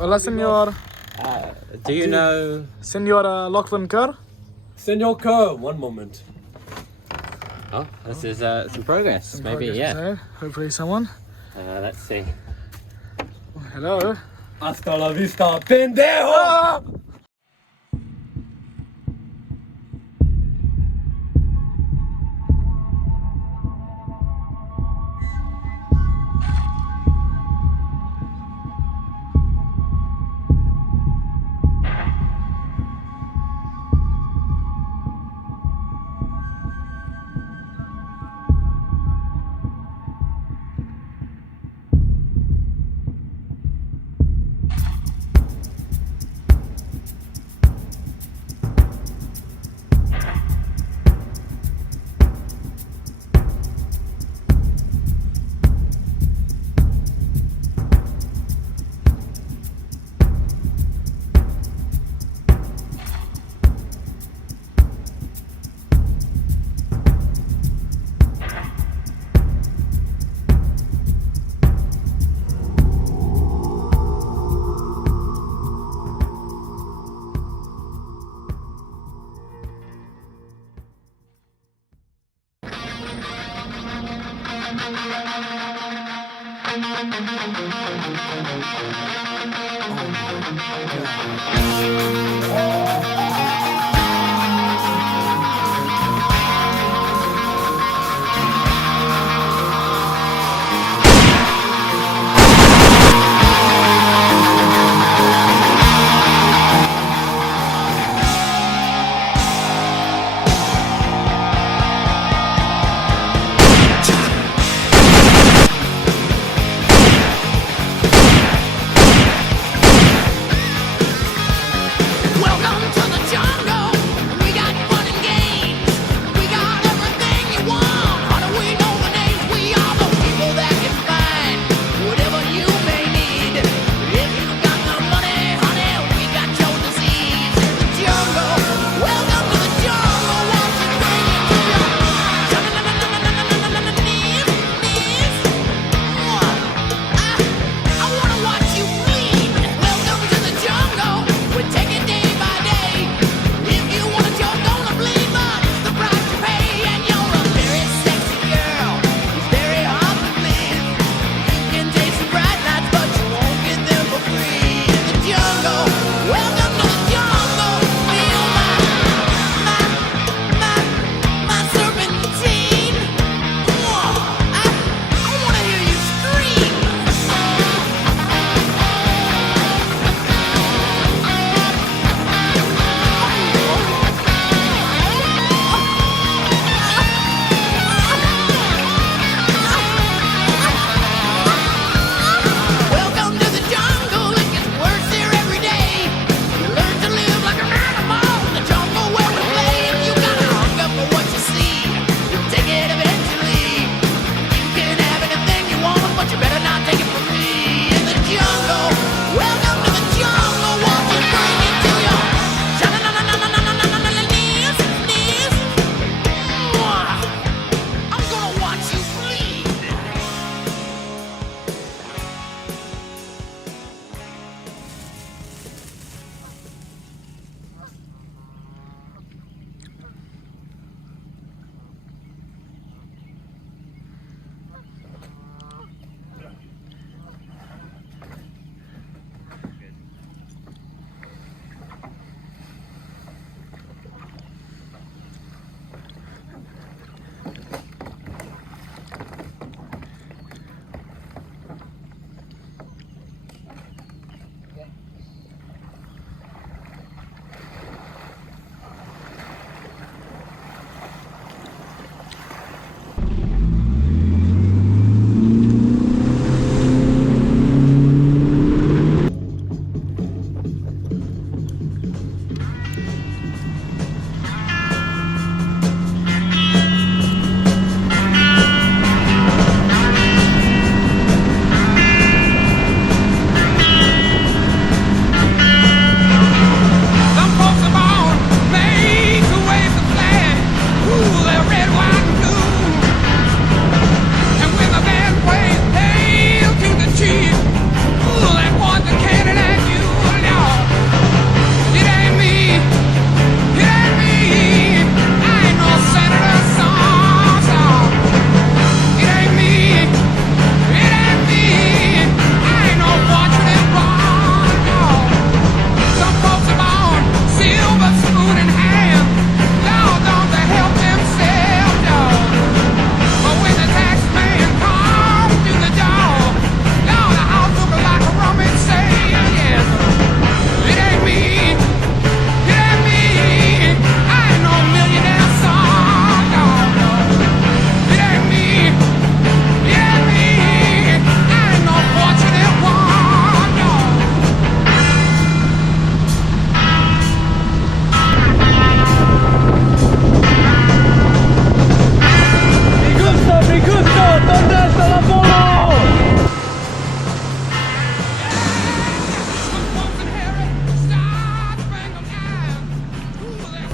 Hola, senor. Do you know... Senor Lachlan Kerr? Senor Kerr, one moment. Oh, this is some progress. Some Maybe, progress yeah. inside. Hopefully someone. Let's see. Hello. Hasta la vista, pendejo! Ah!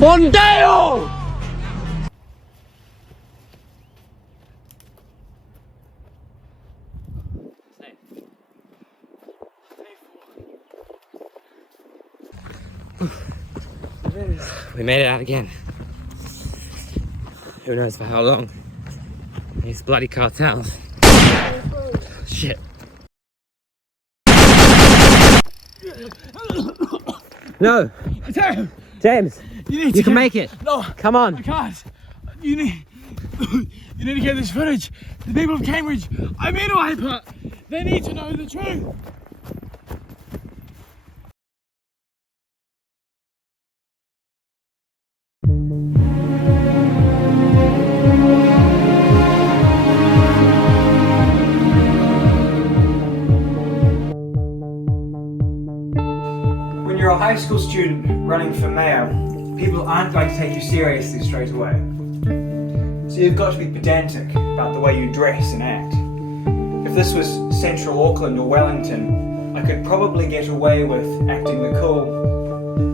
Fondeo! We made it out again. Who knows for how long? These bloody cartels. Shit. No! James! You can make it! No! Come on! I can't! You need to get this footage. The people of Cambridge, I mean Wiper, they need to know the truth. When you're a high school student running for mayor, people aren't going to take you seriously straight away. So you've got to be pedantic about the way you dress and act. If this was central Auckland or Wellington, I could probably get away with acting the cool,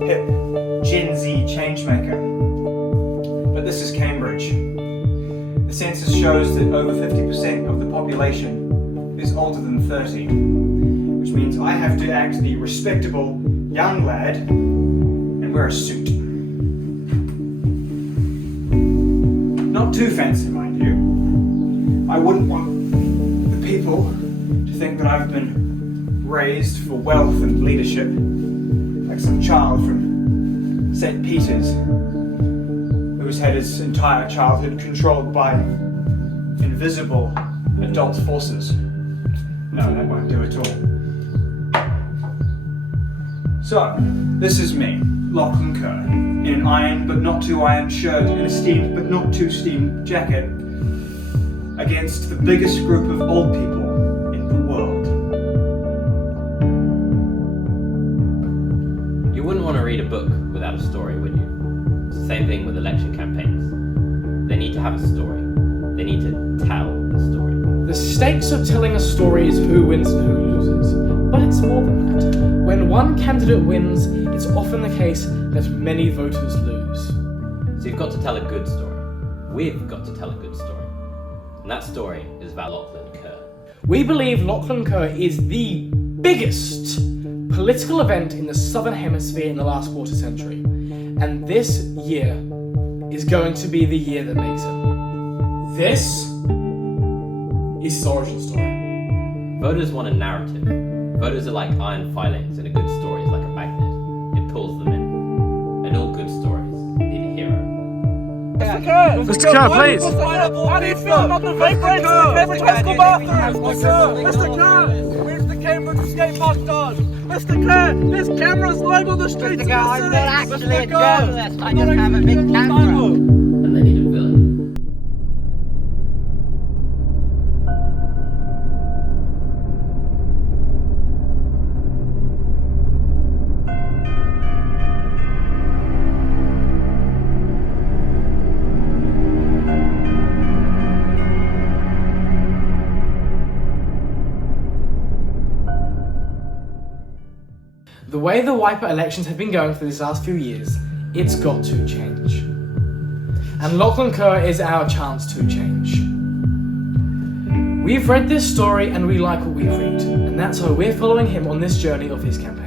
hip, Gen Z changemaker. But this is Cambridge. The census shows that over 50% of the population is older than 30, which means I have to act the respectable young lad and wear a suit. Not too fancy, mind you. I wouldn't want the people to think that I've been raised for wealth and leadership like some child from St. Peter's who's had his entire childhood controlled by invisible adult forces. No, that won't do at all. So, this is me, Lachlan Kerr, in an ironed but not too ironed shirt and a steamed but not too steamed jacket, against the biggest group of old people in the world. You wouldn't want to read a book without a story, would you? It's the same thing with election campaigns. They need to have a story. They need to tell a story. The stakes of telling a story is who wins and who loses, but it's more than that. When one candidate wins, it's often the case that many voters lose. So you've got to tell a good story. We've got to tell a good story. And that story is about Lachlan Kerr. We believe Lachlan Kerr is the biggest political event in the Southern Hemisphere in the last quarter century. And this year is going to be the year that makes it. This is his origin story. Voters want a narrative. Voters are like iron filings, and a good story is like a magnet. It pulls them in. And all good stories need a hero. Mr. Kerr, please. How do you feel about the vagrants in the Cambridge High School bathrooms? Mr. Kerr, where's the Cambridge escape montage? Mr. Kerr, there's cameras lined on the streets of the city. I'm not actually a journalist, I just have a big camera. And they need a villain. The way the Wiper elections have been going for these last few years, it's got to change. And Lachlan Kerr is our chance to change. We've read this story and we like what we read, and that's why we're following him on this journey of his campaign.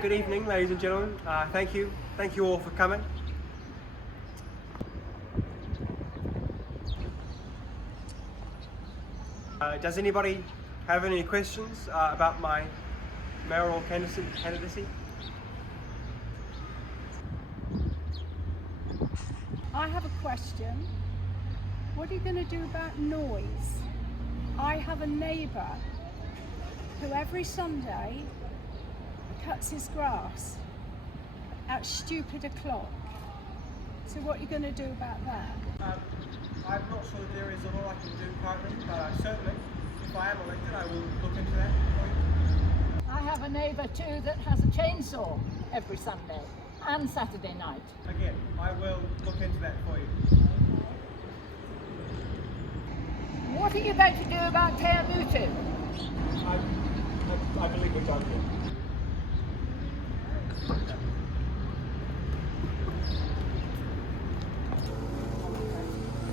Good evening, ladies and gentlemen. Thank you all for coming. Does anybody have any questions about my mayoral candidacy? I have a question. What are you going to do about noise? I have a neighbour who every Sunday cuts his grass at stupid o'clock. So what are you going to do about that? I'm not sure there is a lot I can do currently, but certainly, if I am elected, I will look into that for you. I have a neighbour too that has a chainsaw every Sunday and Saturday night. Again, I will look into that for you. What are you going to do about Kerr? I believe we're done here.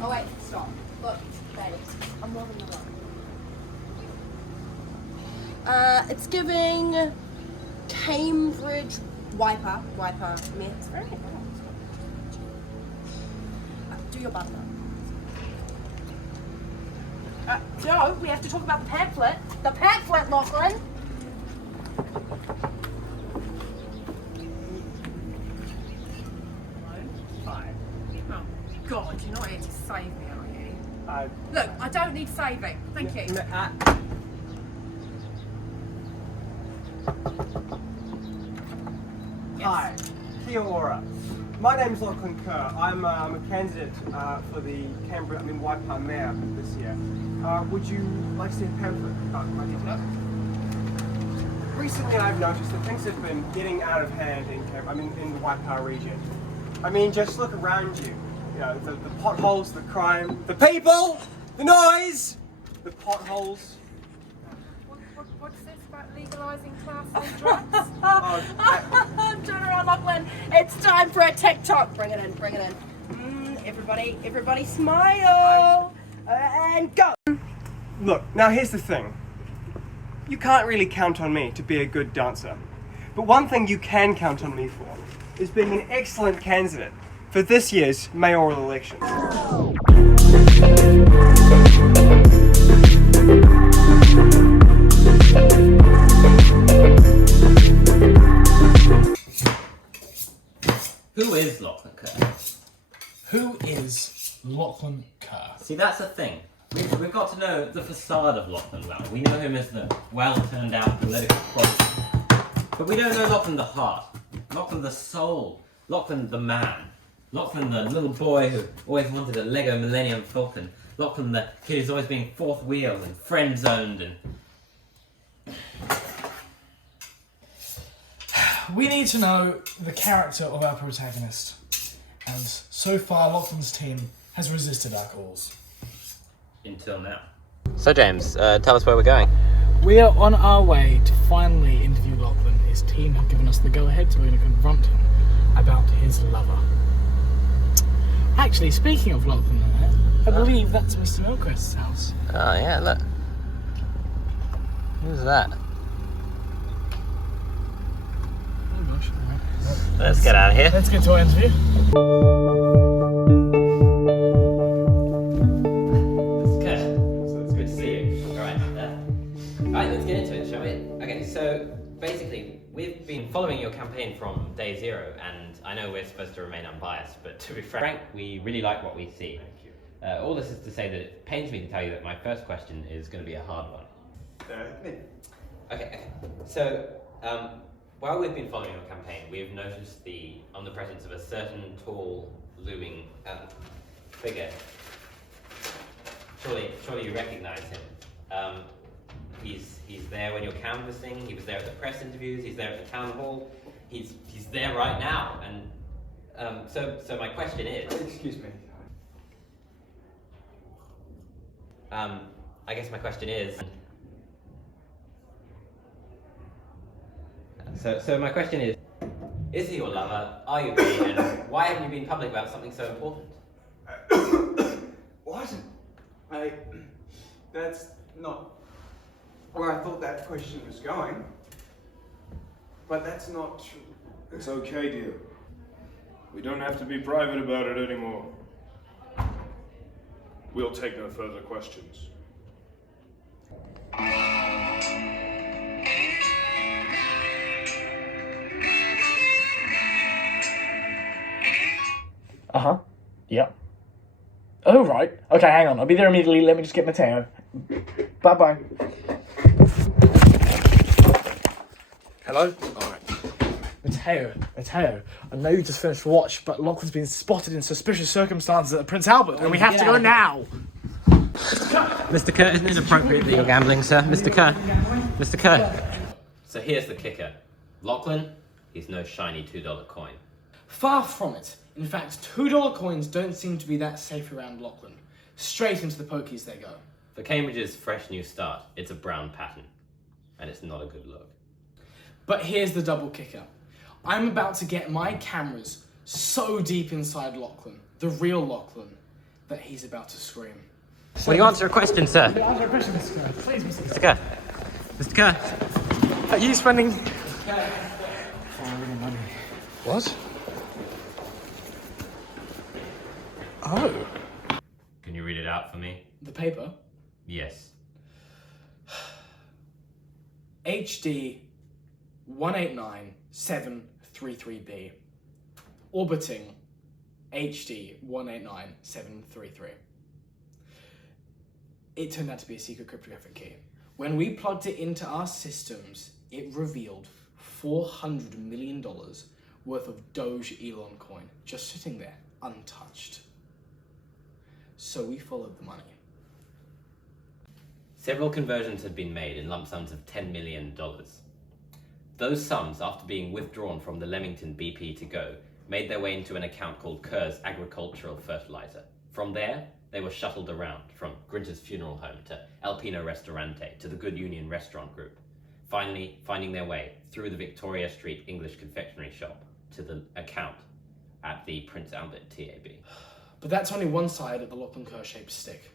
Oh wait, stop. Look, babes, I'm more than the rock. It's giving Cambridge wiper mix. Very good. Do your button. No, we have to talk about the pamphlet. The pamphlet, Lachlan! Hi. Oh, God, you're not here to save me, are you? I Look, I don't need saving. Thank you. Hi, Kia ora. My name's Lachlan Kerr. I'm a candidate for the Waipa Mayor this year. Would you like to see a pamphlet about my details? Recently, I've noticed that things have been getting out of hand in the Waipa region. I mean, just look around you. You know, the potholes, the crime, the people, the noise, the potholes. What's this about legalising Class A drugs? Turn around, Lachlan. It's time for a TikTok. Bring it in. Everybody smile. And go. Look, now here's the thing. You can't really count on me to be a good dancer. But one thing you can count on me for is being an excellent candidate for this year's mayoral elections. Who is Lachlan Kerr? Who is Lachlan Kerr? See, that's the thing. We've got to know the facade of Lachlan well. We know him as the well-turned-out political quality. But we don't know Lachlan the heart, Lachlan the soul, Lachlan the man, Lachlan the little boy who always wanted a Lego Millennium Falcon, Lachlan the kid who's always being fourth wheeled and friend-zoned and... We need to know the character of our protagonist, and so far Lachlan's team has resisted our calls. Until now. So James, tell us where we're going. We are on our way to finally interview Lachlan. His team have given us the go-ahead, so we're going to confront him about his lover. Actually, speaking of Lachlan, I believe that's Mr. Milcrest's house. Oh yeah, look. Who's that? Oh gosh. Let's get out of here. Let's get to our interview. Alright, let's get into it, shall we? Okay, so basically, we've been following your campaign from day zero, and I know we're supposed to remain unbiased, but to be frank, we really like what we see. Thank you. All this is to say that it pains me to tell you that my first question is going to be a hard one. Okay. So, while we've been following your campaign, we've noticed the omnipresence of a certain tall, looming figure. Surely you recognise him. He's there when you're canvassing. He was there at the press interviews. He's there at the town hall. He's there right now. And so my question is. Excuse me. I guess my question is. So my question is he your lover? Are you free? And why haven't you been public about something so important? What? That's not where I thought that question was going. But that's not true. It's okay, dear. We don't have to be private about it anymore. We'll take no further questions. Uh-huh. Yep. Oh, right. Okay, hang on. I'll be there immediately. Let me just get Matteo. Bye-bye. Hello? Alright. Mateo, I know you just finished watch, but Lachlan's been spotted in suspicious circumstances at Prince Albert, and we have to go now. Mr. Kerr, isn't it appropriate that you're gambling, sir? Mr. Kerr. Mr. Kerr. So here's the kicker. Lachlan, he's no shiny $2 coin. Far from it. In fact, $2 coins don't seem to be that safe around Lachlan. Straight into the pokies they go. For Cambridge's fresh new start, it's a brown pattern. And it's not a good look. But here's the double kicker. I'm about to get my cameras so deep inside Lachlan, the real Lachlan, that he's about to scream. Will you answer a question, sir? Answer a question, Mr. Kerr. Please, Mr. Kerr. Mr. Kerr. Are you spending... What? Oh. Can you read it out for me? The paper? Yes. HD 189733B. Orbiting HD 189733. It turned out to be a secret cryptographic key. When we plugged it into our systems, it revealed $400 million worth of Doge Elon coin just sitting there, untouched. So we followed the money. Several conversions had been made in lump sums of $10 million. Those sums, after being withdrawn from the Leamington BP to go, made their way into an account called Kerr's Agricultural Fertilizer. From there, they were shuttled around, from Grinter's Funeral Home to Alpino Restaurante to the Good Union Restaurant Group, finally finding their way through the Victoria Street English confectionery shop to the account at the Prince Albert TAB. But that's only one side of the Lachlan Kerr-shaped stick.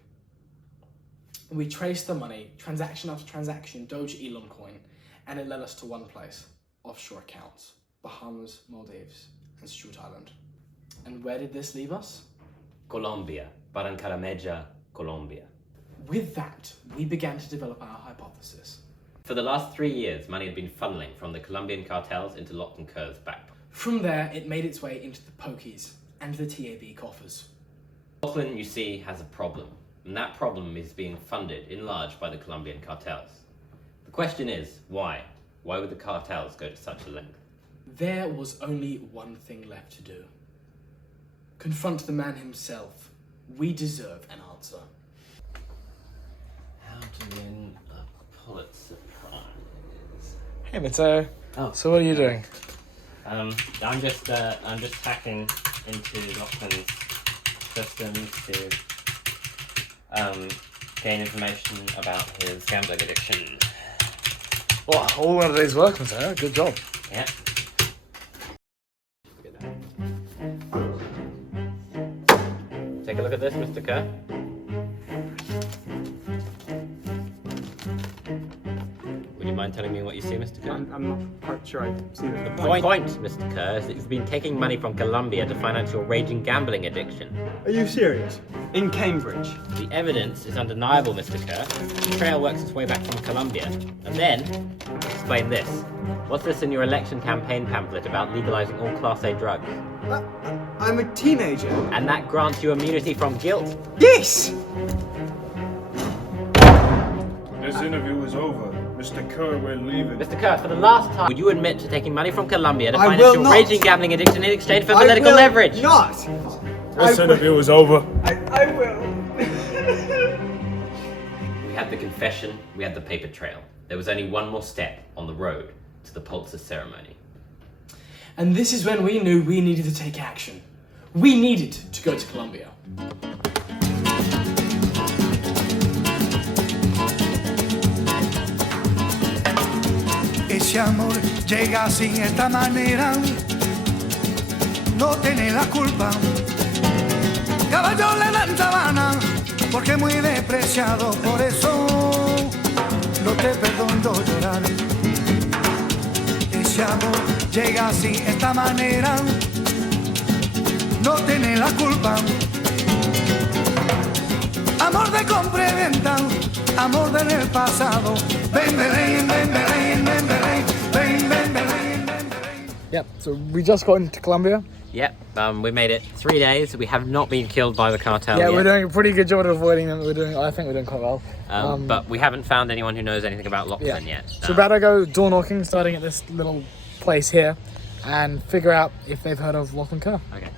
We traced the money, transaction after transaction, Doge Elon coin, and it led us to one place, offshore accounts, Bahamas, Maldives, and Stewart Island. And where did this leave us? Colombia, Barrancaramella, Colombia. With that, we began to develop our hypothesis. For the last 3 years, money had been funneling from the Colombian cartels into Lachlan Kerr's back pocket. From there, it made its way into the pokies and the TAB coffers. Lachlan, you see, has a problem, and that problem is being funded in large by the Colombian cartels. The question is, why? Why would the cartels go to such a length? There was only one thing left to do. Confront the man himself. We deserve an answer. How to win a Pulitzer Prize? Hey, Mateo. Oh. So what are you doing? I'm just hacking into Lachlan's systems to gain information about his gambling addiction. Well, all one of these work, Mateo. Good job. Yeah. Take a look at this, Mr. Kerr. Would you mind telling me what you see, Mr. Kerr? I'm not quite sure I see The point, Mr. Kerr, is that you've been taking money from Colombia to finance your raging gambling addiction. Are you serious? In Cambridge? The evidence is undeniable, Mr. Kerr. The trail works its way back from Colombia. And then, explain this. What's this in your election campaign pamphlet about legalizing all Class A drugs? I'm a teenager. And that grants you immunity from guilt? Yes! This interview is over. Mr. Kerr, we're leaving. Mr. Kerr, for the last time, would you admit to taking money from Colombia to I finance will your not. raging gambling addiction in exchange for political leverage? Not! This interview is over. I will. We had the confession, we had the paper trail. There was only one more step on the road to the Pulitzer ceremony. And this is when we knew we needed to take action. We needed to go to Colombia. Ese amor llega sin esta manera, no tiene la culpa. Caballo le dan sabana, porque muy despreciado, por eso no te perdono llorar. Ese amor llega sin esta manera, no tiene la culpa. Amor de compra y venta, amor del pasado. Ven, ven, ven, ven, ven, ven, ven, ven, ven, ven. Yep, so we just got into Colombia. Yep, we made it 3 days. We have not been killed by the cartel Yeah, yet. we're doing a pretty good job at avoiding them. I think we're doing quite well. But we haven't found anyone who knows anything about Lachlan yet. So we're about to go door knocking, starting at this little place here. and figure out if they've heard of Lachlan Kerr. Okay.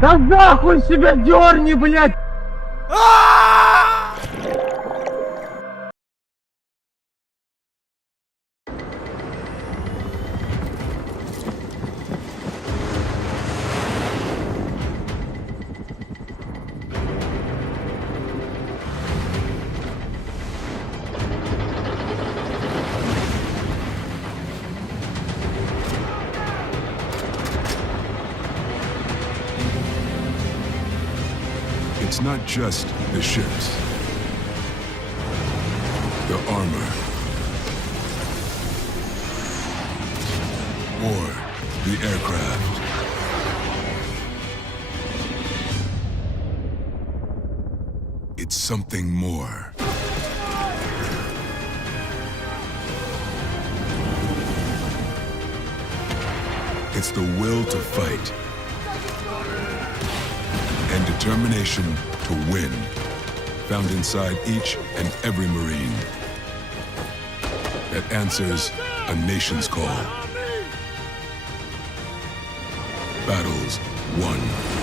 Да нахуй себя дерни, блядь! It's not just the ships, the armor, or the aircraft. It's something more. It's the will to fight and determination to win, found inside each and every Marine that answers a nation's call. Battles won.